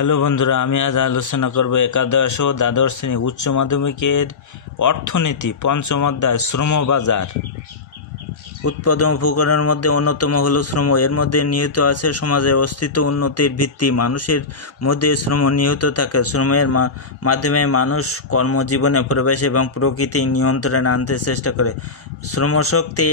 Hello বন্ধুরা, আমি আজ আলোচনা করব একাদশ ও দ্বাদশ শ্রেণী উচ্চ মাধ্যমিকের অর্থনীতি পঞ্চম অধ্যায় শ্রম বাজার। উৎপাদন উপকরণের মধ্যে অন্যতম হলো শ্রম। এর মধ্যে নিহিত আছে সমাজের অস্তিত্ব উন্নতির ভিত্তি। মানুষের মধ্যে শ্রম নিহিত থাকে। শ্রমের মাধ্যমে মানুষ কর্মজীবনে প্রবেশ এবং প্রকৃতি নিয়ন্ত্রণে আনতে চেষ্টা করে। শ্রমশক্তি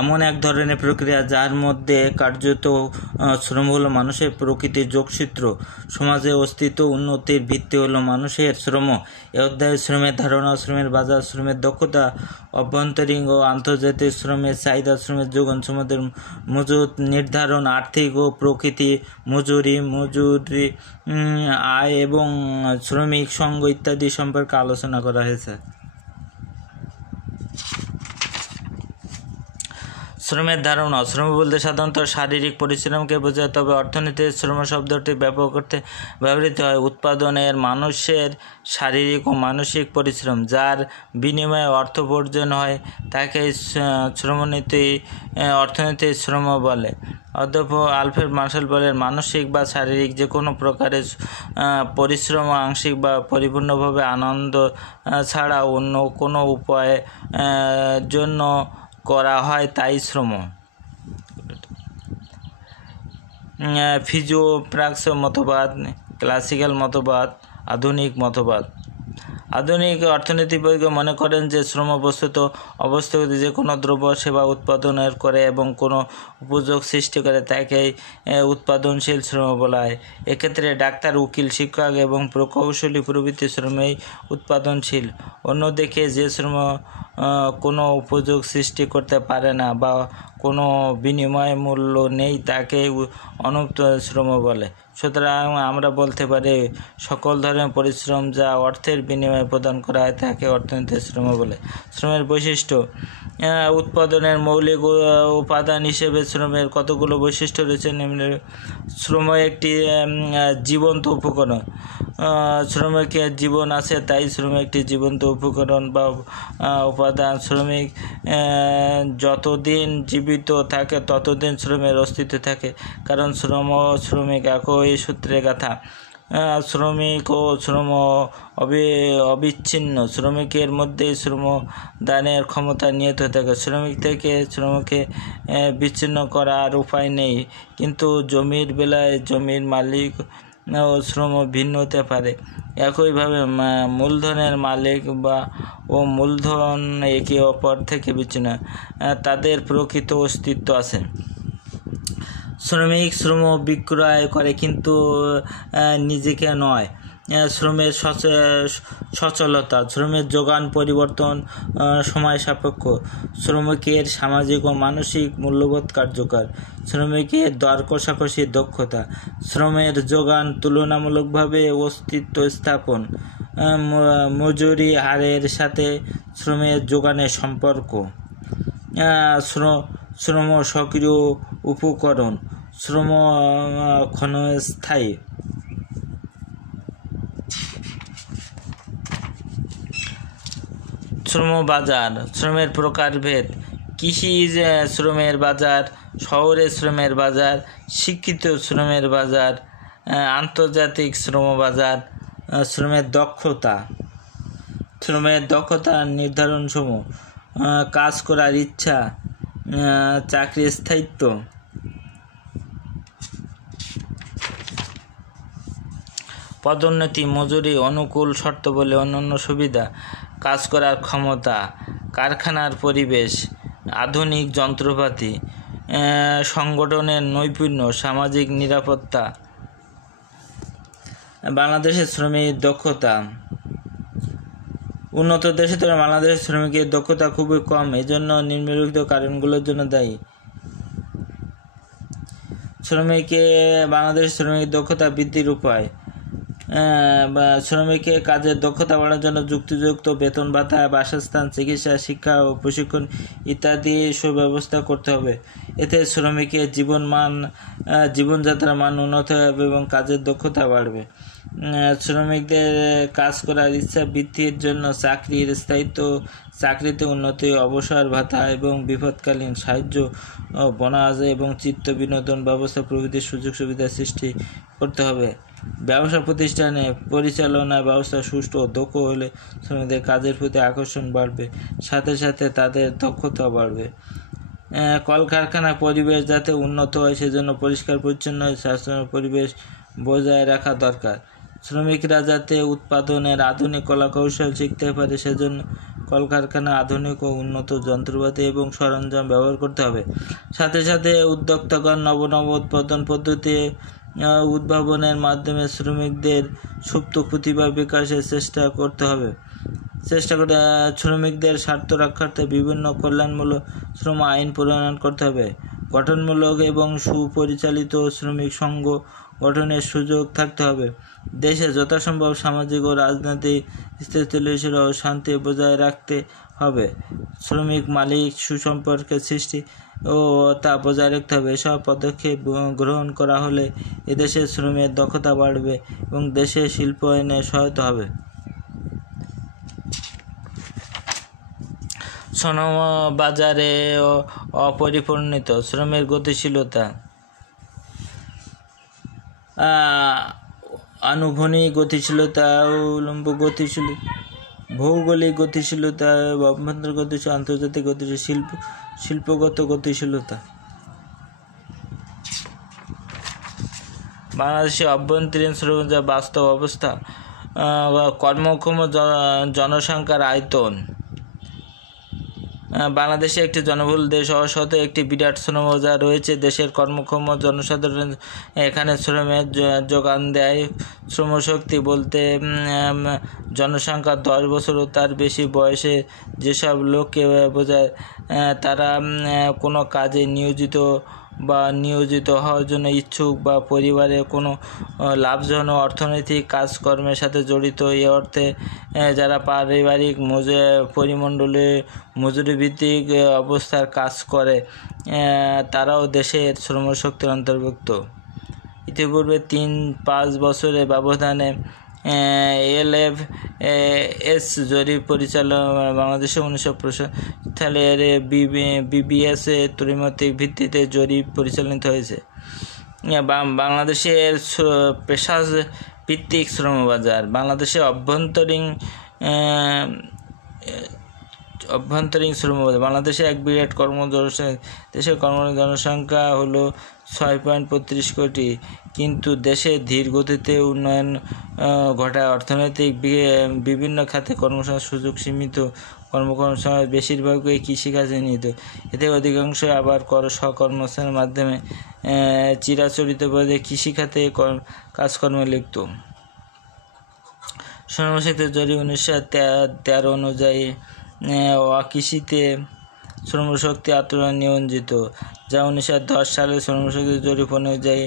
এমন এক ধরনের প্রক্রিয়া যার মধ্যে কার্যত শ্রম হলো মানুষের প্রকৃতির যোগসূত্র। সমাজের অস্তিত্ব উন্নতির ভিত্তি হলো মানুষের শ্রম। এ অধ্যায়ে শ্রমের ধারণা, শ্রমের বাজার, শ্রমের দক্ষতা, অভ্যন্তরীণ ও আন্তর্জাতিক শ্রমের চাহিদা, শ্রমের যোগান, শ্রমিকদের মজুত নির্ধারণ, আর্থিক ও প্রকৃতি, মজুরি আয় এবং শ্রমিক সংঘ ইত্যাদি সম্পর্কে আলোচনা করা হয়েছে। শ্রমের ধারণা। শ্রম বলতে সাধারণত শারীরিক পরিশ্রমকে বোঝায়, তবে অর্থনীতির শ্রম শব্দটি ব্যাপক অর্থে ব্যবহৃত হয় উৎপাদনের মানুষের শারীরিক ও মানসিক পরিশ্রম যার বিনিময়ে অর্থ উপার্জন হয় তাকে অর্থনীতির শ্রম বলে। অধ্যাপক আলফ্রেড মার্শাল বলেন, মানসিক বা শারীরিক যে কোনো প্রকারের পরিশ্রম আংশিক বা পরিপূর্ণভাবে আনন্দ ছাড়া অন্য কোনো উপায়ের জন্য করা হয় তাই শ্রম। ফিজিওপ্রাক্স মতবাদ, ক্লাসিক্যাল মতবাদ, আধুনিক মতবাদ। আধুনিক অর্থনীতিবিদ মনে করেন যে শ্রম বস্তুত অবস্থিত যে কোনো দ্রব্য সেবা উৎপাদনের করে এবং কোনো উপযোগ সৃষ্টি করে তাকে উৎপাদনশীল শ্রম বলা হয়। এক্ষেত্রে ডাক্তার, উকিল, শিক্ষক এবং প্রকৌশলী প্রভৃতি শ্রমেই উৎপাদনশীল। অন্যদিকে যে শ্রম কোনো উপযোগ সৃষ্টি করতে পারে না বা কোনো বিনিময় মূল্য নেই তাকে অনুৎপাদন শ্রম বলে। সুতরাং আমরা বলতে পারি সকল ধরনের পরিশ্রম যা অর্থের বিনিময়ে প্রদান করা হয় তাকে অর্থনীতির শ্রম বলে। শ্রমের বৈশিষ্ট্য। উৎপাদনের মৌলিক উপাদান হিসেবে শ্রমের কতগুলো বৈশিষ্ট্য রয়েছে। শ্রম একটি জীবন্ত উপকরণ। শ্রমিকের জীবন আছে তাই শ্রম একটি জীবন্ত উপকরণ বা উপাদান। শ্রমিক যতদিন জীবিত থাকে ততদিন শ্রমের অস্তিত্ব থাকে, কারণ শ্রম ও শ্রমিক একই সূত্রে গাঁথা। শ্রমিক ও শ্রম অবিচ্ছিন্ন। শ্রমিকের মধ্যেই শ্রম দানের ক্ষমতা নিহিত থাকে। শ্রমিক থেকে শ্রমকে বিচ্ছিন্ন করার উপায় নেই, কিন্তু জমির বেলায় জমির মালিক ও শ্রম ভিন্ন হতে পারে। একইভাবে মূলধনের মালিক ও মূলধন একে অপর থেকে বিচ্ছিন্ন, তাদের প্রকৃত অস্তিত্ব আছে। শ্রমিক শ্রম বিক্রয় করে কিন্তু নিজেকে নয়। শ্রমের সচলতা। শ্রমের যোগান পরিবর্তন সময় সাপেক্ষ। শ্রমিকের সামাজিক ও মানসিক মূল্যবোধ কার্যকর। শ্রমিকের দর কষাকষির দক্ষতা। শ্রমের যোগান তুলনামূলকভাবে অস্তিত্ব স্থাপন। মজুরি হারের সাথে শ্রমের যোগানের সম্পর্ক। শ্রম সক্রিয় উপকরণ। শ্রম ক্ষণস্থায়ী। শ্রম বাজার। শ্রমের প্রকারভেদ। কৃষি শ্রমের বাজার, শহরের শ্রমের বাজার, শিক্ষিত শ্রমের বাজার, আন্তর্জাতিক শ্রম বাজার। শ্রমের দক্ষতা। শ্রমের দক্ষতার নির্ধারণসমূহ: কাজ করার ইচ্ছা, চাকরির স্থায়িত্ব, পদোন্নতি, মজুরি, অনুকূল শর্তাবলী, অন্যান্য সুবিধা, কাজ করার ক্ষমতা, কারখানার পরিবেশ, আধুনিক যন্ত্রপাতি, সংগঠনের নৈপুণ্য, সামাজিক নিরাপত্তা। বাংলাদেশের শ্রমিক দক্ষতা। উন্নত দেশের তুলনায় বাংলাদেশের শ্রমিকের দক্ষতা খুবই কম, এজন্য নিম্নলিখিত কারণগুলোর জন্য দায়ী। বাংলাদেশের শ্রমিক দক্ষতা বৃদ্ধির উপায়। শ্রমিকের কাজের দক্ষতা বাড়ানোর জন্য যুক্তিযুক্ত বেতন ভাতা, বাসস্থান, চিকিৎসা, শিক্ষা ও প্রশিক্ষণ ইত্যাদি সুব্যবস্থা করতে হবে। এতে শ্রমিকের জীবনযাত্রার মান উন্নত হবে এবং কাজের দক্ষতা বাড়বে। শ্রমিকদের কাজ করার ইচ্ছা বৃদ্ধির জন্য চাকরির স্থায়িত্ব, চাকরিতে উন্নতি, অবসর ভাতা এবং বিপদকালীন সাহায্য, বোনাস এবং চিত্ত বিনোদন ব্যবস্থা প্রভৃতির সুযোগ সুবিধা সৃষ্টি করতে হবে। ব্যবসা প্রতিষ্ঠানে পরিচালনা ব্যবস্থা সুষ্ঠু ও দক্ষ হলে শ্রমিকদের কাজের প্রতি আকর্ষণ বাড়বে, সাথে সাথে তাদের দক্ষতা বাড়বে। কলকারখানার পরিবেশ যাতে উন্নত হয় সেজন্য পরিষ্কার পরিচ্ছন্ন স্বাস্থ্যকর পরিবেশ বজায় রাখা দরকার। শ্রমিকরা যাতে উৎপাদনের আধুনিক কলাকৌশল শিখতে পারে সেজন্য কলকারখানা আধুনিক ও উন্নত যন্ত্রপাতি এবং সরঞ্জাম ব্যবহার করতে হবে। সাথে সাথে উদ্যোক্তাগণ নব উৎপাদন পদ্ধতি উদ্ভাবনের মাধ্যমে শ্রমিকদের সুপ্ত প্রতিভা বিকাশের চেষ্টা করে শ্রমিকদের স্বার্থ রক্ষার্থে বিভিন্ন কল্যাণমূলক শ্রম আইন প্রণয়ন করতে হবে। গঠনমূলক এবং সুপরিচালিত শ্রমিক সংঘ গঠনের সুযোগ থাকতে হবে। দেশে যথাসম্ভব সামাজিক ও রাজনৈতিক স্থিতিশীলতা ও শান্তি বজায় রাখতে হবে। শ্রমিক মালিক সুসম্পর্কের সৃষ্টি ও তা বজায় রাখতে হবে। এসব পদক্ষেপ গ্রহণ করা হলে এদেশের শ্রমের দক্ষতা বাড়বে এবং দেশের শিল্পায়নে সহায়তা হবে। শ্রম বাজারে অপরিপূর্ণিত শ্রমের গতিশীলতা, আনুভূমিক গতিশীলতা, উল্লম্ব গতিশীলতা, ভৌগোলিক গতিশীলতা, অভ্যন্তরীণ গতিশীলতা, আন্তর্জাতিক গতিশীলতা, শিল্পগত গতিশীলতা। বাংলাদেশের অভ্যন্তরীণ শ্রম যা বাস্তব অবস্থা, কর্মক্ষম জনসংখ্যার আয়তন। বাংলাদেশে একটি জনবহুল দেশ হওয়া সত্ত্বেও একটি বিরাট শ্রম বাজার রয়েছে। দেশের কর্মক্ষম জনসাধারণ এখানে শ্রমের যোগান দেয়। শ্রমশক্তি বলতে জনসংখ্যা 10 বছর ও তার বেশি বয়সে যেসব লোককে বোঝায়, তারা কোনো কাজে নিয়োজিত হওয়ার জন্য ইচ্ছুক বা পরিবারের কোনো লাভজনক অর্থনৈতিক কাজকর্মের সাথে জড়িত। এ অর্থে যারা পারিবারিক পরিমণ্ডলে মজুরিভিত্তিক অবস্থার কাজ করে তারাও দেশের শ্রমশক্তির অন্তর্ভুক্ত। ইতিপূর্বে 3-5 বছরের ব্যবধানে LFS জরিপ পরিচালনা বাংলাদেশে 1965 সালের BBS ত্রৈমাসিক ভিত্তিতে জরিপ পরিচালিত হয়েছে। বাংলাদেশের পেশা ভিত্তিক শ্রমবাজার। বাংলাদেশের অভ্যন্তরীণ শ্রমবাজার। বাংলাদেশে এক বিরাট দেশের জনসংখ্যা হলো 6.35 কোটি, কিন্তু দেশে ধীর গতিতে উন্নয়ন ঘটায় অর্থনৈতিক বিভিন্ন খাতে কর্মসংস্থান সুযোগ সীমিত। কর্মসংস্থান বেশিরভাগই কৃষিকাজে নিহিত। এতে অধিকাংশ আবার স্বকর্মসংস্থানের মাধ্যমে চিরাচরিত পদে কৃষিখাতে কাজকর্মে লিপ্ত। শ্রমশক্তি জরিপ 1913 অনুযায়ী অকৃষিতে শ্রমশক্তি 8% নিয়োজিত, যা 1910 সালের শ্রমশক্তি জরিপ অনুযায়ী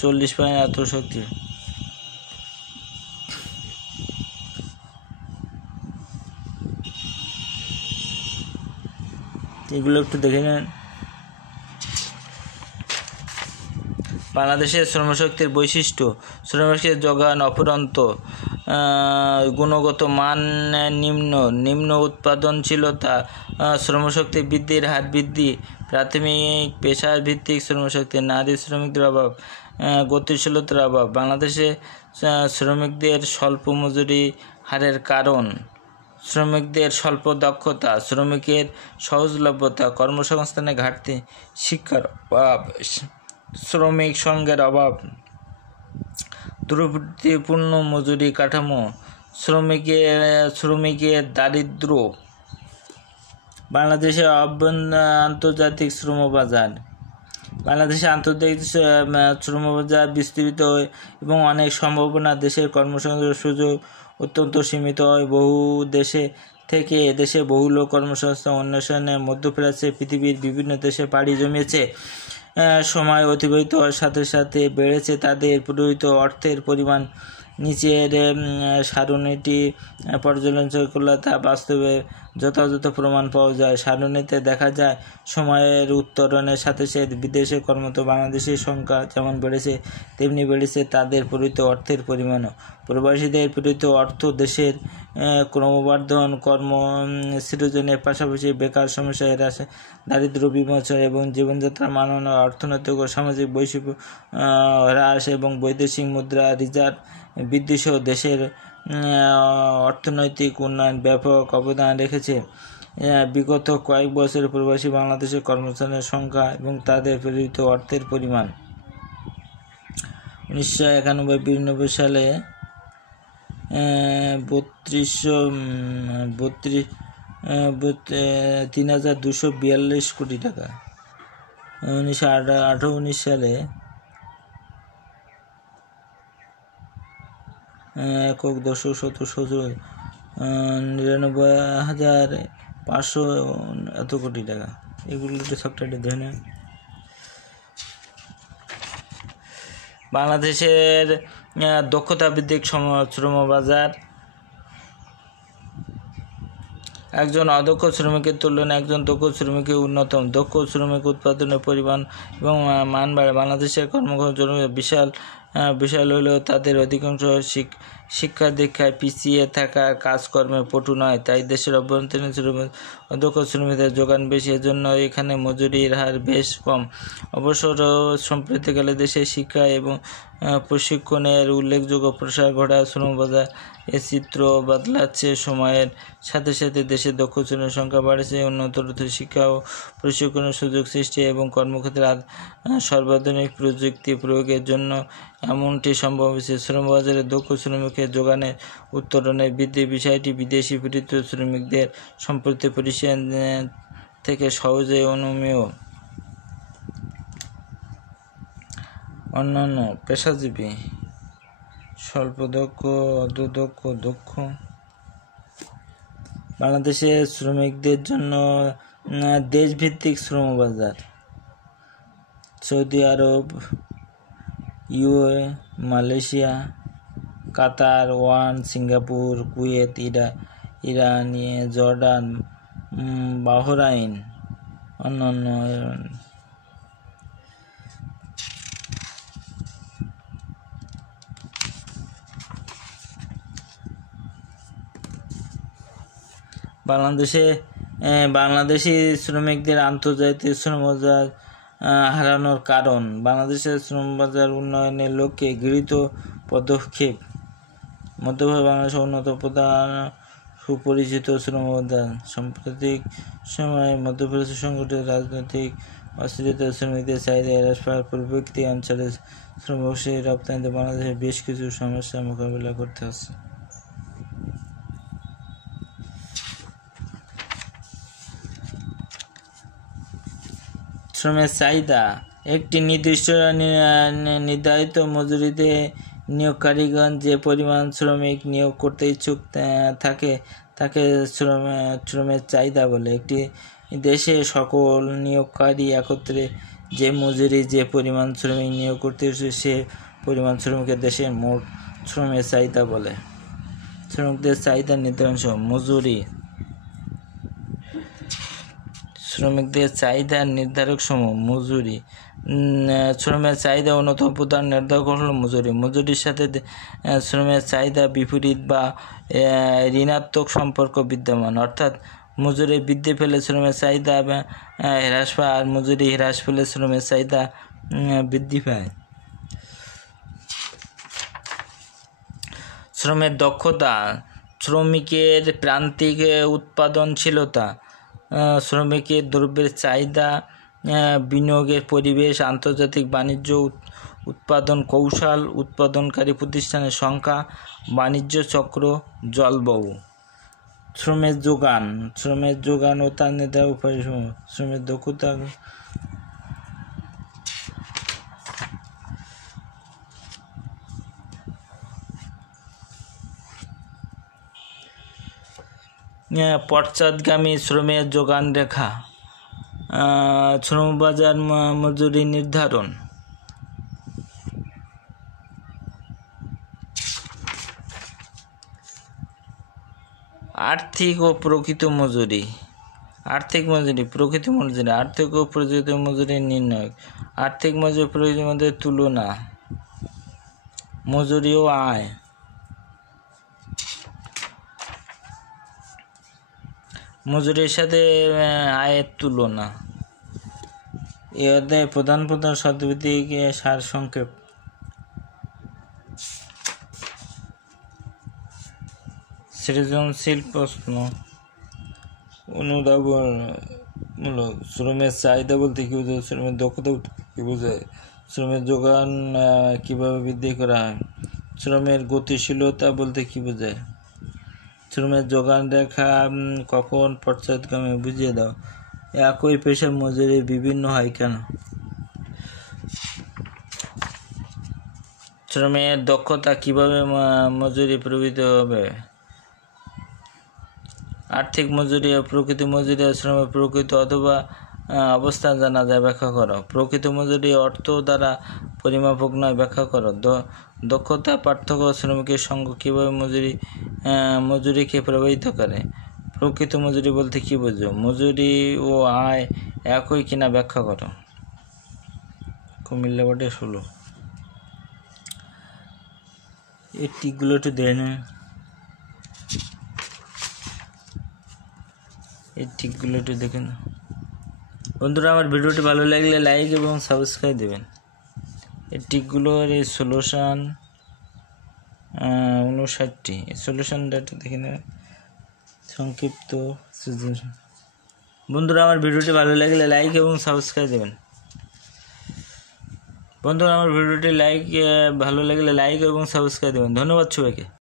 40% শক্তি। এগুলো একটু দেখে নেন। বাংলাদেশের শ্রমশক্তির বৈশিষ্ট্য: শ্রমশক্তির যোগান অফুরন্ত, গুণগত মান নিম্ন উৎপাদনশীলতা, শ্রমশক্তি বৃদ্ধির হার বৃদ্ধি, প্রাথমিক পেশা ভিত্তিক শ্রমশক্তি, নারী শ্রমিকদের অভাব, গতিশীলতার অভাব। বাংলাদেশে শ্রমিকদের স্বল্প মজুরি হারের কারণ: শ্রমিকদের স্বল্প দক্ষতা, শ্রমিকের সহজলভ্যতা, কর্মসংস্থানের ঘাটতি, শিক্ষার অভাব, শ্রমিক সংঘের অভাব, ত্রুটিপূর্ণ মজুরি কাঠামো, শ্রমিকের দারিদ্র্য। বাংলাদেশের আন্তর্জাতিক শ্রমবাজার। বাংলাদেশে আন্তর্জাতিক শ্রমবাজার বিস্তৃত এবং অনেক সম্ভাবনা। দেশের কর্মসংস্থানের সুযোগ অত্যন্ত সীমিত হয়। বহু দেশে থেকে এদেশে বহু লোক কর্মসংস্থান অন্বেষণে মধ্যপ্রাচ্যে পৃথিবীর বিভিন্ন দেশে পাড়ি জমিয়েছে। সময় অতিবাহিত হওয়ার সাথে সাথে বেড়েছে তাদের প্রয়োজিত অর্থের পরিমাণ। নিচের সারণীটি পর্যালোচনা করলে তা বাস্তবে যথাযথ প্রমাণ পাওয়া যায়। সারণীতে দেখা যায় সময়ের উত্তরণের সাথে সাথে বিদেশে কর্মরত বাংলাদেশির সংখ্যা যেমন বেড়েছে তেমনি বেড়েছে তাদের প্রেরিত অর্থের পরিমাণও। প্রবাসীদের প্রেরিত অর্থ দেশের ক্রমবর্ধমান কর্ম সৃজনের পাশাপাশি বেকার সমস্যা হ্রাসে, দারিদ্র্য বিমোচন এবং জীবনযাত্রার মান উন্নয়ন, অর্থনৈতিক ও সামাজিক বৈষম্য হ্রাস এবং বৈদেশিক মুদ্রা রিজার্ভ বৃদ্ধিসহ দেশের অর্থনৈতিক উন্নয়ন ব্যাপক অবদান রেখেছে। বিগত কয়েক বছরে প্রবাসী বাংলাদেশের কর্মসংস্থানের সংখ্যা এবং তাদের প্রেরিত অর্থের পরিমাণ 1991-92 সালে 3,242 কোটি টাকা, 1918-19 সালে 99,500 কোটি টাকা। এগুলো একটু সফটওয়্যারটি ধরে নেন। বাংলাদেশের দক্ষতা ভিত্তিক শ্রম বাজার। একজন অদক্ষ শ্রমিকের তুলনায় একজন দক্ষ শ্রমিকের উন্নতম। দক্ষ শ্রমিক উৎপাদনের পরিমাণ এবং মান বাড়ে। বাংলাদেশের কর্মক্ষম বিশাল হলেও তাদের অধিকাংশ শিক্ষা দীক্ষায় পিছিয়ে থাকা, কাজকর্মে পটু নয়। তাই দেশের অভ্যন্তরীণ অদক্ষ শ্রমিকদের যোগান বেশি, এজন্য এখানে মজুরির হার বেশ কম। অবসর সম্প্রতিকালে দেশে শিক্ষা এবং প্রশিক্ষণের উল্লেখযোগ্য প্রসার ঘটায় শ্রমবাজার এ চিত্র বদলাচ্ছে। সময়ের সাথে সাথে দেশে দক্ষ শ্রমিকের সংখ্যা বাড়ছে, উন্নততর শিক্ষা ও প্রশিক্ষণের সুযোগ সৃষ্টি এবং কর্মক্ষেত্রে সর্বাধুনিক প্রযুক্তি প্রয়োগের জন্য এমনটি সম্ভব হয়েছে। শ্রমবাজারে দক্ষ শ্রমিকের যোগানের উত্তরণের বৃদ্ধি বিষয়টি বিদেশি প্রেরিত শ্রমিকদের সম্প্রতি পরিসেবা থেকে সহজেই অনুমেয়। অন্যান্য পেশাজীবী, স্বল্পদক্ষ, অর্ধদক্ষ, দক্ষ। বাংলাদেশের শ্রমিকদের জন্য দেশভিত্তিক শ্রমবাজার। Saudi Arab, UAE, Malaysia, Qatar, Oman, Singapore, Kuwait, Iran, Jordan, Bahrain, অন্যান্য। বাংলাদেশি শ্রমিকদের আন্তর্জাতিক শ্রমবাজার হারানোর কারণ। বাংলাদেশের শ্রমবাজার উন্নয়নের লক্ষ্যে গৃহীত পদক্ষেপ। মধ্যভাগে বাংলাদেশের উন্নত প্রধান সুপরিচিত শ্রমবাজার। সাম্প্রতিক সময়ে মধ্যপ্রাচ্যে সংগঠিত রাজনৈতিক অস্থিরতা শ্রমিকদের চাহিদা হ্রাস পাওয়ার পরিপ্রেক্ষিতে অঞ্চলের শ্রমশক্তি রপ্তানিতে বাংলাদেশের বেশ কিছু সমস্যার মোকাবিলা করতে হচ্ছে। শ্রমের চাহিদা। একটি নির্দিষ্ট নির্ধারিত মজুরিতে নিয়োগকারীগণ যে পরিমাণ শ্রমিক নিয়োগ করতে ইচ্ছুক থাকে তাকে শ্রমের চাহিদা বলে। একটি দেশে সকল নিয়োগকারী একত্রে যে মজুরি যে পরিমাণ শ্রমিক নিয়োগ করতে ইচ্ছুক সে পরিমাণ শ্রমিকের দেশের মোট শ্রমের চাহিদা বলে। শ্রমিকদের চাহিদা নির্ধারণ সহ মজুরি। শ্রমিকদের চাহিদা নির্ধারক সমূহ। মজুরি। শ্রমের চাহিদা অন্যতম প্রধান নির্ধারক হল মজুরি। মজুরির সাথে শ্রমের চাহিদা বিপরীত বা ঋণাত্মক সম্পর্ক বিদ্যমান, অর্থাৎ মজুরি বৃদ্ধি পেলে শ্রমের চাহিদা হ্রাস পায় আর মজুরি হ্রাস পেলে শ্রমের চাহিদা বৃদ্ধি পায়। শ্রমের দক্ষতা। শ্রমিকের প্রান্তিক উৎপাদনশীলতা, শ্রমিকের দ্রব্যের চাহিদা, বিনিয়োগের পরিবেশ, আন্তর্জাতিক বাণিজ্য, উৎপাদন কৌশল, উৎপাদনকারী প্রতিষ্ঠানের সংখ্যা, বাণিজ্য চক্র, জলবায়ু। শ্রমের যোগান। শ্রমের যোগান ও তার নির্ধারক উপায়সমূহ। শ্রমের দক্ষতা। পশ্চাৎগামী শ্রমের যোগান রেখা। শ্রমবাজার মজুরি নির্ধারণ। আর্থিক ও প্রকৃত মজুরি। আর্থিক মজুরি, প্রকৃত মজুরি, আর্থিক ও প্রকৃত মজুরি নির্ণয়। আর্থিক মজুরি প্রকৃতির মধ্যে তুলনা, মজুরি ও আয়। মজুরির সাথে আয়ের তুলনা। এই অধ্যায়ে প্রধান প্রধান শব্দভিত্তিক সারসংক্ষেপ। সৃজনশীল প্রশ্ন। অনুধাবনমূলক। শ্রমের চাহিদা বলতে কী বোঝায়? শ্রমের দক্ষতা কী বোঝায়? শ্রমের যোগান কীভাবে বৃদ্ধি করা হয়? শ্রমের গতিশীলতা বলতে কী বোঝায়? শ্রমের যোগান রেখা কখন পশ্চাৎগামী? বুঝিয়ে দাও। একই পেশার মজুরি বিভিন্ন হয় কেন? শ্রমের দক্ষতা কিভাবে মজুরি প্রভাবিত হবে? আর্থিক মজুরি ও প্রকৃত মজুরি ও শ্রমের প্রকৃত অথবা অবস্থান জানা যায়, ব্যাখ্যা করো। প্রকৃত মজুরি অর্থ দ্বারা পরিমাপক নয়, ব্যাখ্যা করো। দক্ষতা পার্থক্য ও শ্রমিকের সঙ্গ কীভাবে মজুরিকে প্রভাবিত করে? প্রকৃত মজুরি বলতে কী বোঝো? মজুরি ও আয় একই কিনা ব্যাখ্যা করো। কুমিল্লা বোর্ডে 16। এই টিকগুলো একটু দেয় না, এই টিকগুলো একটু দেখেন। বন্ধুরা, আমার ভিডিওটি ভালো লাগলে লাইক এবং সাবস্ক্রাইব দেবেন। এই টিকগুলোর এই সলিউশন 59টি। এই সলিউশনটা একটু দেখে নেবেন, সংক্ষিপ্ত সৃজনশীল। বন্ধুরা, আমার ভিডিওটি ভালো লাগলে লাইক এবং সাবস্ক্রাইব দেবেন। বন্ধুরা, আমার ভিডিওটি ভালো লাগলে লাইক এবং সাবস্ক্রাইব দেবেন। ধন্যবাদ সবাইকে।